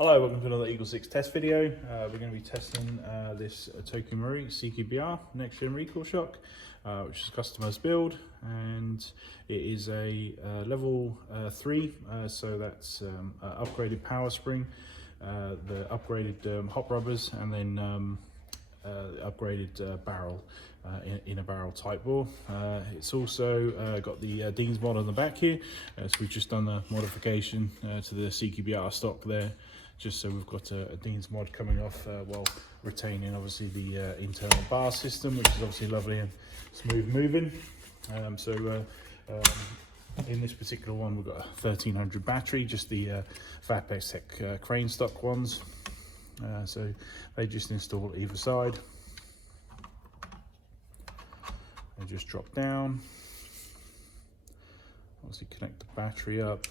Hello, welcome to another EagleSix test video. We're going to be testing this CQB-R CQB-R next gen recoil shock, which is a customer's build, and it is a level 3, so that's upgraded power spring, the upgraded hop rubbers, and then upgraded barrel in a barrel Tightbore. It's also got the Dean's mod on the back here, so we've just done the modification to the CQB-R stock there, just so we've got a Dean's mod coming off while retaining obviously the internal bar system, which is obviously lovely and smooth moving. In this particular one we've got a 1300 battery, just the Vapextech crane stock ones. So they just install either side. They just drop down. Obviously connect the battery up,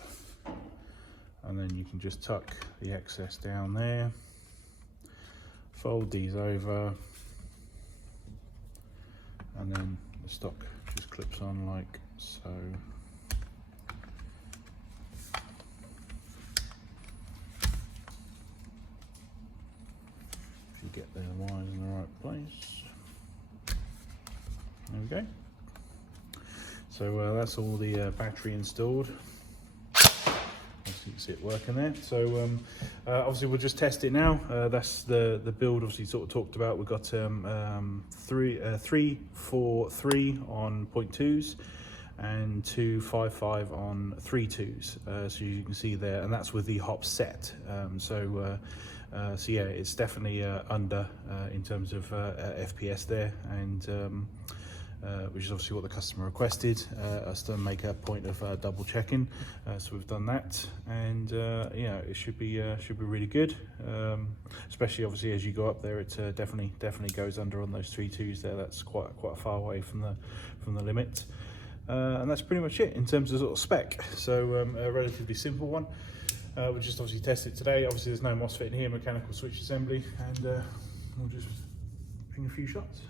and then you can just tuck the excess down there. Fold these over, and then the stock just clips on like so. Get the wires in the right place. There we go. So that's all the battery installed. You can see it working there. So obviously we'll just test it now. That's the build obviously sort of talked about. We've got 343 on 0.2s and 255 on 3.2s. So you can see there, and that's with the hop set. So yeah, it's definitely under in terms of FPS there, and which is obviously what the customer requested us to make a point of double checking. So we've done that, and yeah, it should be really good. Especially obviously as you go up there, it definitely goes under on those 3.2s there. That's quite far away from the limit. And that's pretty much it in terms of sort of spec. So a relatively simple one. We'll just obviously test it today. Obviously there's no MOSFET in here, mechanical switch assembly, and we'll just bring a few shots.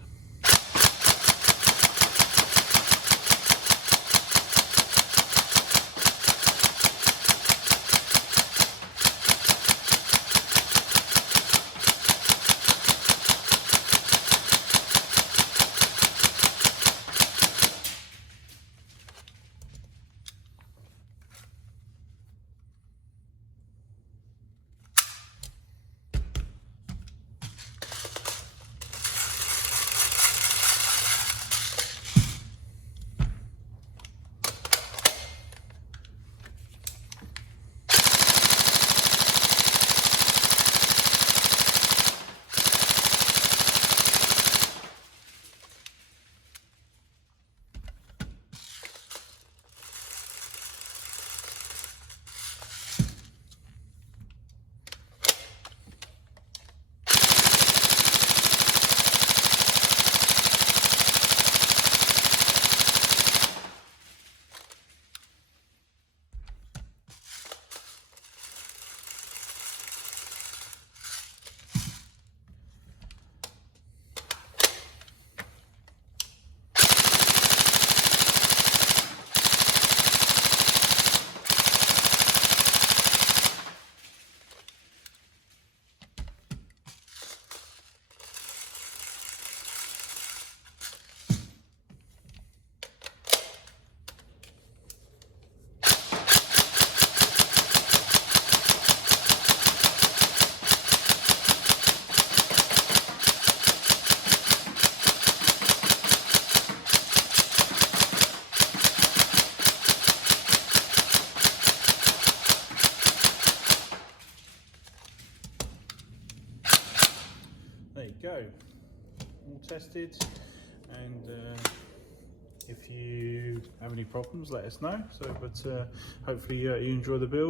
There you go, all tested, and if you have any problems, let us know. So, but hopefully you enjoy the build.